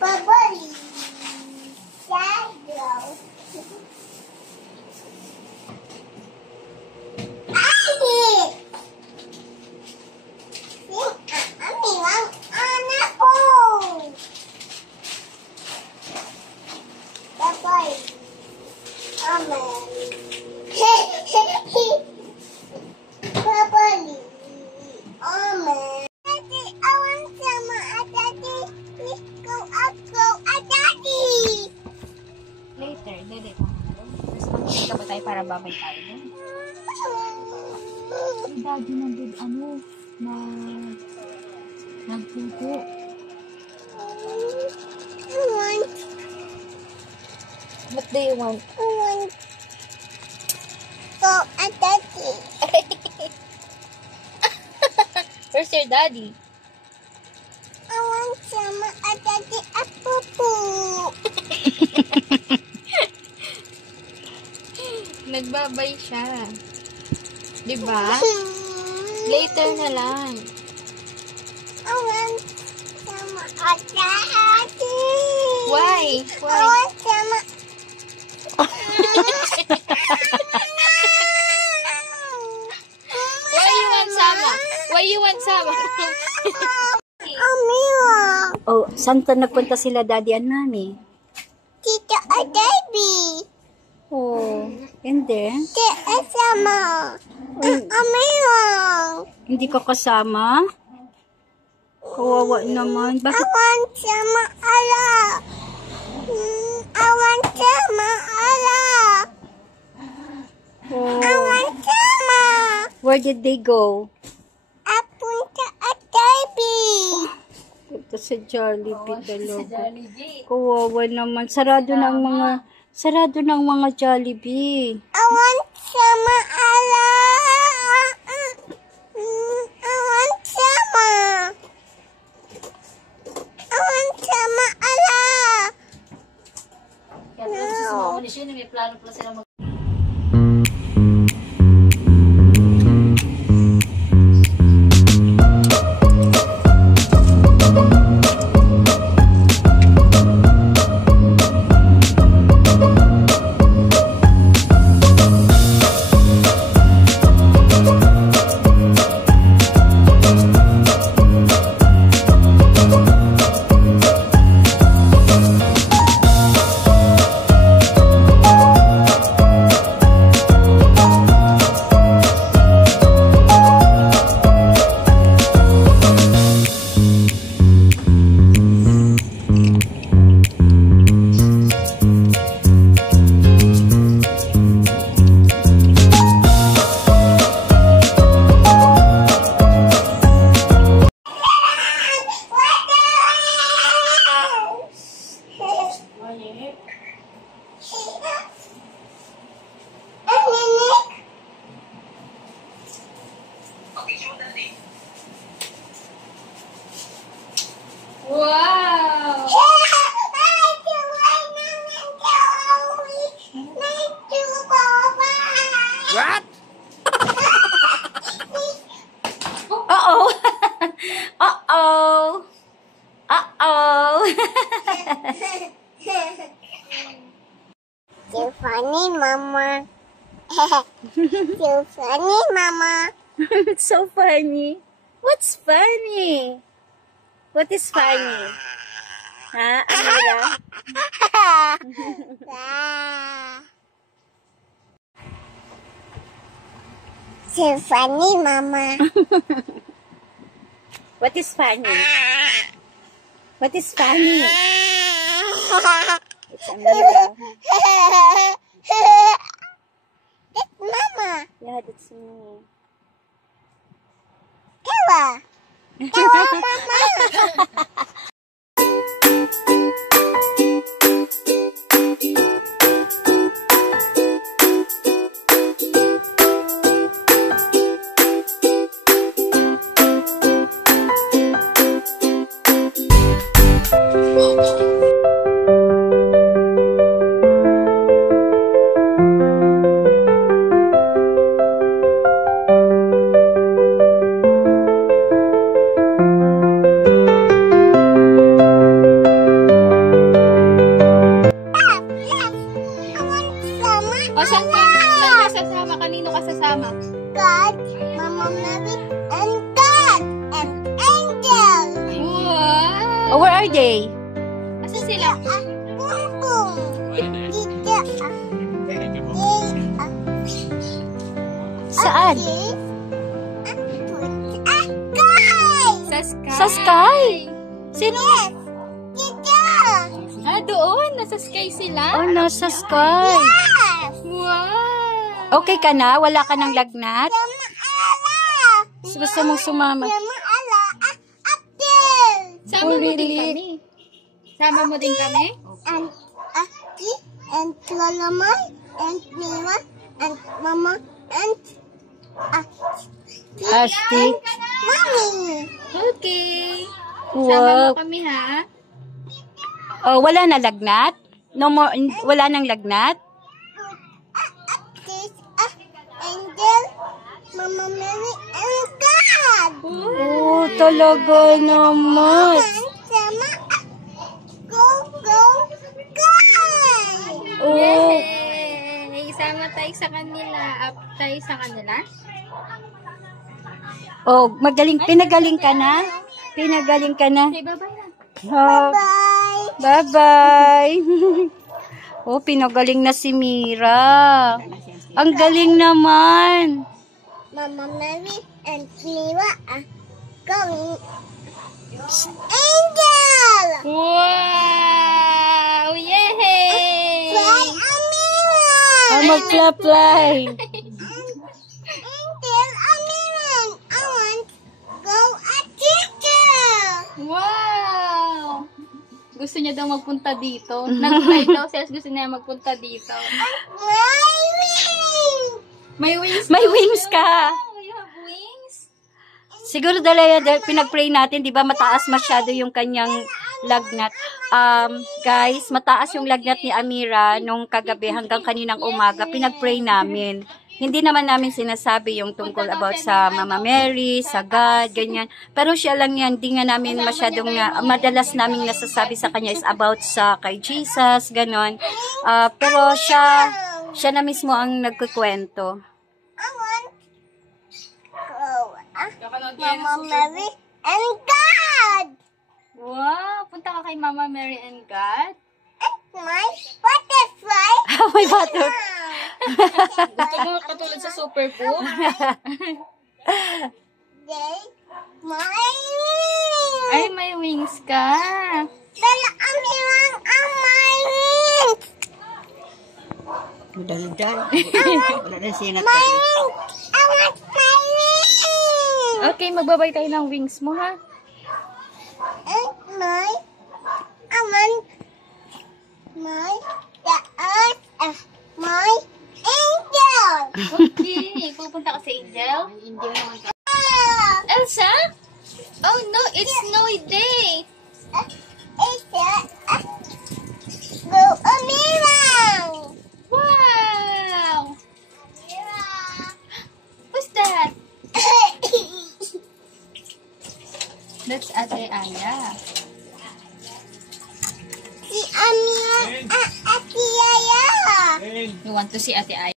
Babali. Shadow. Later, dede pa. Tapos ba tayo para babay tayo? Si daddy nandun, nagpupo. What do you want? I want go at daddy. Where's your daddy? I want some at daddy at pupu. Nagbabay siya. Diba? Later na lang. I want some at daddy. Why? I want some. Why you want sama? Why you want sama? Oh, saan nagpunta sila daddy and mommy? Tito at baby. Oh, hindi. Tito sama. Hindi ka kasama? Kawawa naman. I Bakit? want sama ala. I want sama ala. Oh, I want sama. where did they go? Apunta at baby. Punta sa Jollibee talaga. Kawawa naman. Sarado ng mga Jollibee. I want sama ala. I want sama. I want sama ala. No. Wow! What? Uh-oh. Uh-oh. Uh-oh. So funny, Mama. So funny, Mama. It's so funny. What's funny? What is funny? Ha? Amira? So funny, Mama. What is funny? What is funny? It's Amira. That's Mama. Yeah, that's me. Kawa. Kawa, Mama. Oh, where are they? Asan sila? Boom boom. Dito Saan? Sa sky. Sa sky? Sino? Dito. Ah, doon. Nasa sky sila. Oh, nasa sky. Wow. Okay ka na? Wala ka ng lagnat? Sama ala. Gusto mong sumama? Sama ala. Apple. Sama Oh, mo din really? kami. Sama mo din kami? And Aki and Lolamay and Mima and Mama and Asti? Mommy. Okay. Sama Wow. mo kami, ha? Oh, wala na lagnat? No more, wala nang lagnat? This Angel, Mama Mary and God. Oh, talaga naman. Sama go go God. Oh, Yay! Sama tayo sa kanila. Up tayo sa kanila. oh, magaling, pinagaling ka na? Pinagaling ka na? Okay, bye-bye na. Oh, Bye. bye-bye. Oh, pinagaling na si Mira. Ang galing naman. Mama Mary and Mira are going. Angel. Wow! Yay! Fly Amira. Oh, mag-fly. Angel Amira. I want go a teacher. Wow! Gusto niya daw magpunta dito. Nag-fly daw siya. Gusto niya magpunta dito. My wing. May wings. May wings ka. Oh, you have wings? Siguro pinag-pray natin, di ba mataas masyado yung kanyang lagnat. Guys, mataas yung lagnat ni Amira nung kagabi hanggang kaninang umaga. Pinag-pray namin. Hindi naman namin sinasabi yung tungkol about sa Mama Mary, sa God, ganyan. Pero siya lang yan, di nga namin masyadong, madalas namin nasasabi sa kanya is about sa kay Jesus, ganon. Pero siya na mismo ang nagkukwento. I want go. Mama Mary and God. Wow! Punta ka kay Mama Mary and God? My butterfly. May butter. Gusto mo katulad sa Superbook? They my wings. Ay, may wings ka. Dala amirang ang my wings. Dal-dal. Wala na siya My wings. I want my wings. Okay, magbabay tayo ng wings mo, ha? And my I want my the earth of my angel. Okay, pupunta ka sa Angel? Elsa? Oh no, it's snowy day. Go amirang. Wow! Who's that? That's Ate Aya. Si Amira, Ate Yaya. You want to see Ate Aya?